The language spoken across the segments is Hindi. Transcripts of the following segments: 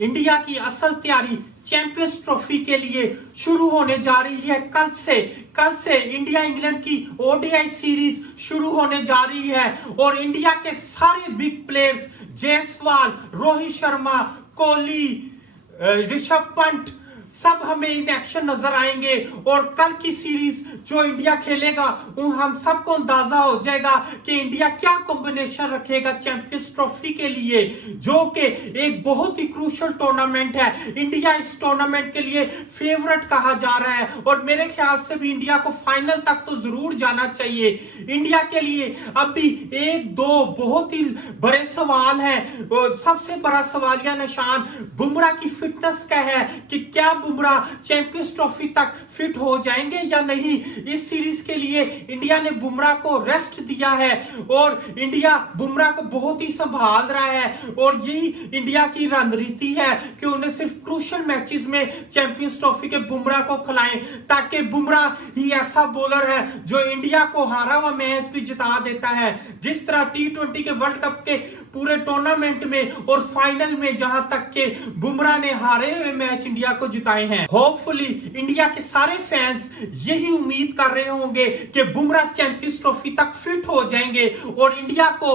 इंडिया की असल तैयारी चैंपियंस ट्रॉफी के लिए शुरू होने जा रही है कल से इंडिया इंग्लैंड की ओडीआई सीरीज शुरू होने जा रही है और इंडिया के सारे बिग प्लेयर्स जायसवाल, रोहित शर्मा, कोहली, ऋषभ पंत सब हमें इन एक्शन नजर आएंगे और कल की सीरीज जो इंडिया खेलेगा वो हम सबको अंदाजा हो जाएगा कि इंडिया क्या कॉम्बिनेशन रखेगा चैंपियंस ट्रॉफी के लिए, जो कि एक बहुत ही क्रूशियल टूर्नामेंट है। इंडिया इस टूर्नामेंट के लिए फेवरेट कहा जा रहा है और मेरे ख्याल से भी इंडिया को फाइनल तक तो जरूर जाना चाहिए। इंडिया के लिए अभी एक दो बहुत ही बड़े सवाल हैं। सबसे बड़ा सवालिया निशान बुमराह की फिटनेस का है कि क्या बुमराह चैंपियंस ट्रॉफी तक फिट हो जाएंगे या नहीं। इस सीरीज के लिए इंडिया ने बुमराह को रेस्ट दिया है और इंडिया बुमराह को बहुत ही संभाल रहा है और यही इंडिया की रणनीति है कि उन्हें सिर्फ क्रूशियल मैचेस में चैंपियंस ट्रॉफी के बुमराह को खिलाएं, ताकि बुमराह ही ऐसा बॉलर है जो इंडिया को हारा हुआ मैच भी जिता देता है। जिस तरह टी20 के वर्ल्ड कप के पूरे टूर्नामेंट में और फाइनल में जहां तक के बुमराह ने हारे हुए मैच इंडिया को जिताए हैं। होपफुली इंडिया के सारे फैंस यही उम्मीद कर रहे होंगे कि बुमराह चैंपियंस ट्रॉफी तक फिट हो जाएंगे और इंडिया को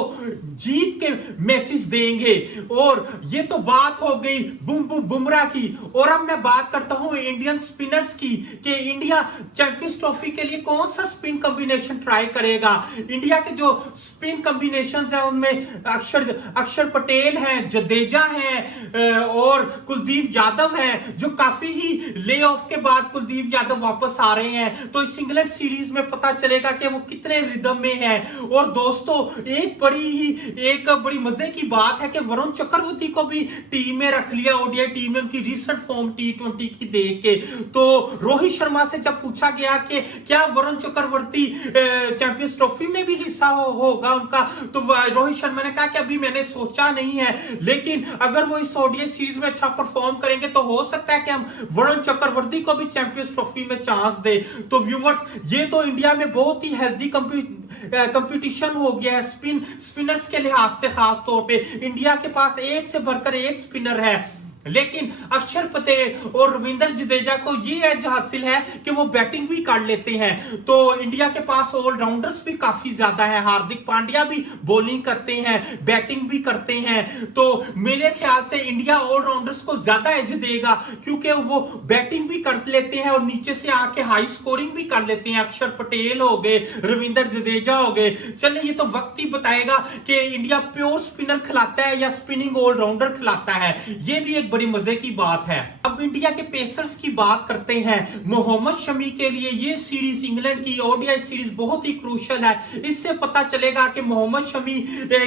जीत के मैचेस देंगे। और ये तो बात हो गई बुमराह की, और अब मैं बात करता हूं इंडियन स्पिनर्स की कि इंडिया चैंपियंस ट्रॉफी के लिए कौन सा स्पिन कॉम्बिनेशन ट्राई करेगा। इंडिया के जो स्पिन कॉम्बिनेशन है उनमें अक्षर पटेल हैं, जडेजा हैं और कुलदीप यादव हैं, जो काफी ही ले ऑफ के बाद कुलदीप यादव वापस आ रहे हैं। तो इस इंग्लैंड सीरीज में पता चलेगा कि वो कितने रिदम में हैं। और दोस्तों एक बड़ी मजे की बात है कि वरुण चक्रवर्ती को भी टीम में रख लिया ओडीआई टीम में, उनकी रिसेंट फॉर्म टी20 की देख के। तो रोहित शर्मा से जब पूछा गया कि क्या वरुण चक्रवर्ती चैंपियंस ट्रॉफी में भी हिस्सा होगा उनका, तो रोहित शर्मा ने कहा कि अभी मैंने सोचा नहीं है, लेकिन अगर वो इस ओडीआई सीरीज में अच्छा परफॉर्म करेंगे तो हो सकता है कि हम वरुण चक्रवर्ती को भी चैंपियंस ट्रॉफी में चांस दे। तो व्यूवर्स ये तो इंडिया में बहुत ही हेल्दी कंपटीशन हो गया है स्पिनर्स के लिहाज से। खास तौर पे इंडिया के पास एक से बढ़कर एक स्पिनर है, लेकिन अक्षर पटेल और रविंद्र जडेजा को ये एज हासिल है कि वो बैटिंग भी कर लेते हैं। तो इंडिया के पास ऑलराउंडर्स भी काफी ज्यादा है। हार्दिक पांड्या भी बॉलिंग करते हैं, बैटिंग भी करते हैं। तो मेरे ख्याल से इंडिया ऑलराउंडर्स को ज्यादा एज देगा क्योंकि वो बैटिंग भी कर लेते हैं और नीचे से आके हाई स्कोरिंग भी कर लेते हैं। अक्षर पटेल हो गए, रविंद्र जडेजा हो गए। चलिए ये तो वक्त ही बताएगा कि इंडिया प्योर स्पिनर खिलाता है या स्पिनिंग ऑलराउंडर खिलाता है। ये भी एक बड़ी मजे की बात है। अब इंडिया के पेसर्स की बात करते हैं। मोहम्मद शमी के लिए ये सीरीज इंग्लैंड की ओडीआई सीरीज बहुत ही क्रूशियल है। इससे पता चलेगा कि मोहम्मद शमी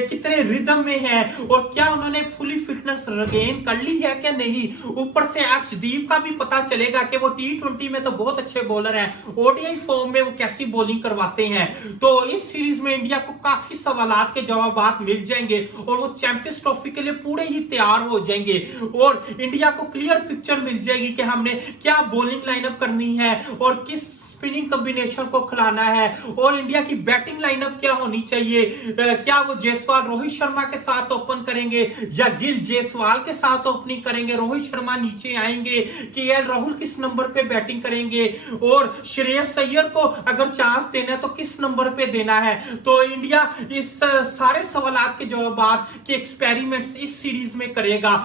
कितने रिदम में है और क्या उन्होंने फुली फिटनेस रिगेन कर ली है क्या नहीं। ऊपर से अर्शदीप का भी पता चलेगा कि वो टी20 में तो बहुत अच्छे बॉलर हैं, ओडीआई फॉर्म में वो कैसी बॉलिंग करवाते हैं। तो इस सीरीज में इंडिया को काफी सवालात के जवाब मिल जाएंगे और वो चैंपियंस ट्रॉफी के लिए पूरे ही तैयार हो जाएंगे और इंडिया को क्लियर पिक्चर मिल जाएगी कि हमने क्या बॉलिंग लाइनअप करनी है और किस स्पिनिंग कॉम्बिनेशन को खिलाना है और इंडिया की बैटिंग लाइनअप क्या होनी चाहिए। क्या वो जायसवाल रोहित शर्मा के साथ ओपन करेंगे या गिल जायसवाल के साथ ओपनिंग करेंगे, रोहित शर्मा नीचे आएंगे, केएल राहुल किस नंबर पे बैटिंग करेंगे और श्रेयस अय्यर को अगर चांस देना है तो किस नंबर पे देना है। तो इंडिया इस सारे सवालात के जवाब के एक्सपेरिमेंट्स इस सीरीज में करेगा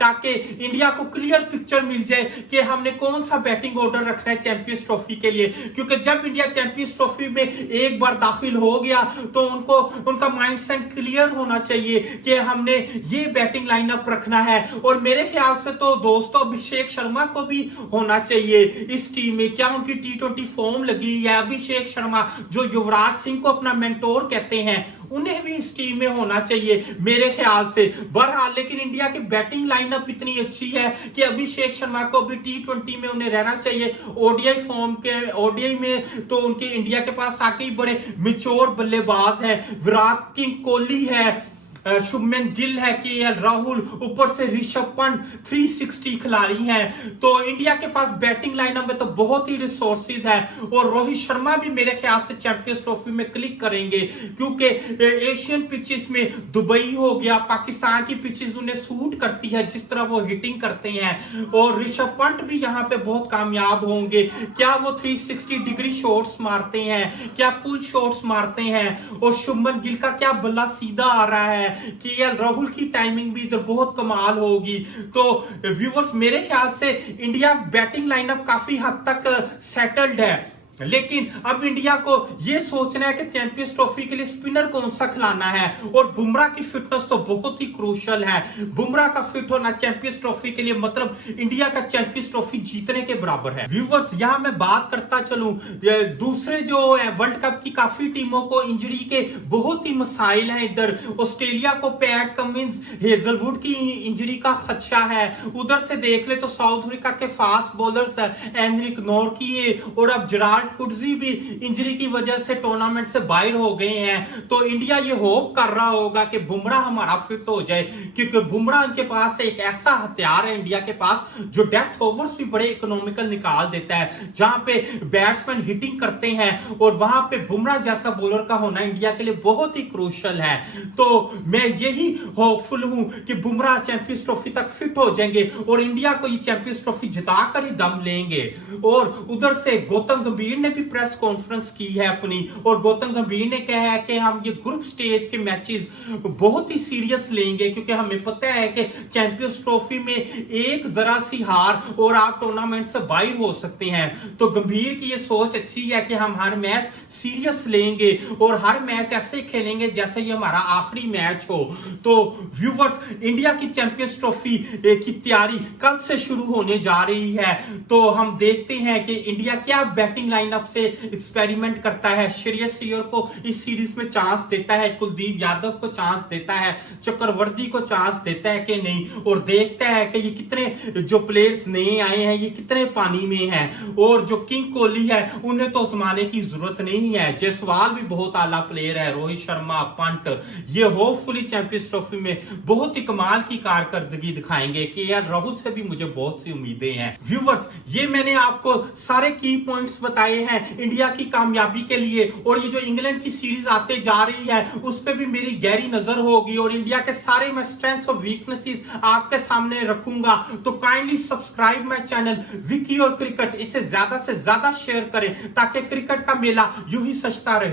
ताकि इंडिया को क्लियर पिक्चर मिल जाए कि हमने कौन सा बैटिंग ऑर्डर रखना है चैंपियंस ट्रॉफी के लिए। क्योंकि जब इंडिया चैंपियंस ट्रॉफी में एक बार दाखिल हो गया तो उनका माइंडसेट क्लियर होना चाहिए कि हमने ये बैटिंग लाइनअप रखना है। और मेरे ख्याल से तो दोस्तों अभिषेक शर्मा को भी होना चाहिए इस टीम में। क्या उनकी टी20 फॉर्म लगी है। अभिषेक शर्मा जो युवराज सिंह को अपना मेंटोर कहते हैं, उन्हें भी इस टीम में होना चाहिए मेरे ख्याल से। बहरहाल लेकिन इंडिया की बैटिंग लाइनअप इतनी अच्छी है कि अभिषेक शर्मा को भी टी20 में उन्हें रहना चाहिए। ओडीआई में तो उनके इंडिया के पास आके ही बड़े मैच्योर बल्लेबाज हैं। विराट किंग कोहली है, शुभमन गिल है, केएल राहुल, ऊपर से ऋषभ पंत 360 खिलाड़ी हैं। तो इंडिया के पास बैटिंग लाइनअप में तो बहुत ही रिसोर्सेज है और रोहित शर्मा भी मेरे ख्याल से चैंपियंस ट्रॉफी में क्लिक करेंगे, क्योंकि एशियन पिचेस में दुबई हो गया, पाकिस्तान की पिचेस उन्हें सूट करती है जिस तरह वो हिटिंग करते हैं, और ऋषभ पंत भी यहाँ पे बहुत कामयाब होंगे। क्या वो 360 डिग्री शॉट्स मारते हैं, क्या पुल शॉट्स मारते हैं, और शुभमन गिल का क्या बल्ला सीधा आ रहा है, केएल राहुल की टाइमिंग भी इधर बहुत कमाल होगी। तो व्यूअर्स मेरे ख्याल से इंडिया बैटिंग लाइनअप काफी हद तक सेटल्ड है, लेकिन अब इंडिया को यह सोचना है कि चैंपियंस ट्रॉफी के लिए स्पिनर कौन सा खिलाना है, और बुमराह की फिटनेस तो बहुत ही क्रूशियल है। बुमराह का फिट होना चैंपियंस ट्रॉफी के लिए मतलब इंडिया का चैंपियंस ट्रॉफी जीतने के बराबर है। व्यूअर्स यहां मैं बात करता चलूं, दूसरे जो वर्ल्ड कप की काफी टीमों को इंजरी के बहुत ही मसाइल हैं। इधर ऑस्ट्रेलिया को पैट कमिंस, हेजलवुड की इंजरी का खदशा है। उधर से देख ले तो साउथ अफ्रीका के फास्ट बॉलर्स एनरिक नोर्किए और अब जरार्ड कुडजी भी इंजरी की वजह से टूर्नामेंट से बाहर हो गए हैं। तो इंडिया ये होप कर रहा होगा कि बुमराह हमारा फिट हो जाए, क्योंकि बुमराह इनके पास एक ऐसा हथियार है इंडिया के पास जो डेथ ओवर्स भी बड़े इकोनॉमिकल निकाल देता है, जहां पे बैट्समैन हिटिंग करते हैं, और वहां पे बुमराह जैसा बॉलर का होना इंडिया के लिए बहुत ही क्रूशियल है। तो मैं यही होपफुल हूं कि बुमराह चैंपियंस ट्रॉफी तक फिट हो जाएंगे और इंडिया को ये चैंपियंस ट्रॉफी जिताकर ही दम लेंगे। और उधर से गौतम गंभीर ने भी प्रेस कॉन्फ्रेंस की है अपनी, और गौतम गंभीर ने कहा है कि हम ये ग्रुप स्टेज के मैचेस बहुत ही सीरियस लेंगे, क्योंकि हमें पता है कि चैंपियंस ट्रॉफी में एक जरा सी हार और आप टूर्नामेंट से बाहर हो सकते हैं। तो गंभीर की ये सोच अच्छी है कि हम हर मैच सीरियस लेंगे और हर मैच ऐसे खेलेंगे जैसे ये हमारा आखिरी मैच हो। तो व्यूवर्स इंडिया की चैंपियंस ट्रॉफी की तैयारी कल से शुरू होने जा रही है, तो हम देखते हैं कि इंडिया क्या बैटिंग लाइनअप से एक्सपेरिमेंट करता है। श्रेयस अय्यर को इस सीरीज में चांस देता है, कुलदीप यादव को चांस देता है, चक्रवर्ती को चांस देता है कि नहीं, और देखता है कि ये कितने जो प्लेयर्स नए आए हैं ये कितने पानी में हैं, और जो किंग कोहली है उन्हें तो आजमाने की जरूरत नहीं है। जायसवाल भी बहुत आला प्लेयर है, रोहित शर्मा, पंत, ये होपफुली चैंपियंस ट्रॉफी में बहुत ही कमाल की कारकर्दगी दिखाएंगे। केएल राहुल से भी मुझे बहुत सी उम्मीदें हैं। व्यूवर्स ये मैंने आपको सारे की पॉइंट्स बताए हैं इंडिया की कामयाबी के लिए, और ये जो इंग्लैंड की सीरीज आते जा रही है उस पर भी मेरी गहरी नजर होगी, और इंडिया के सारे मैं स्ट्रेंथ्स और वीकनेसेस आपके सामने रखूंगा। तो kindly subscribe my channel Vicky और क्रिकेट, इसे ज्यादा से ज्यादा शेयर करें ताकि क्रिकेट का मेला यूं ही सजता रहे।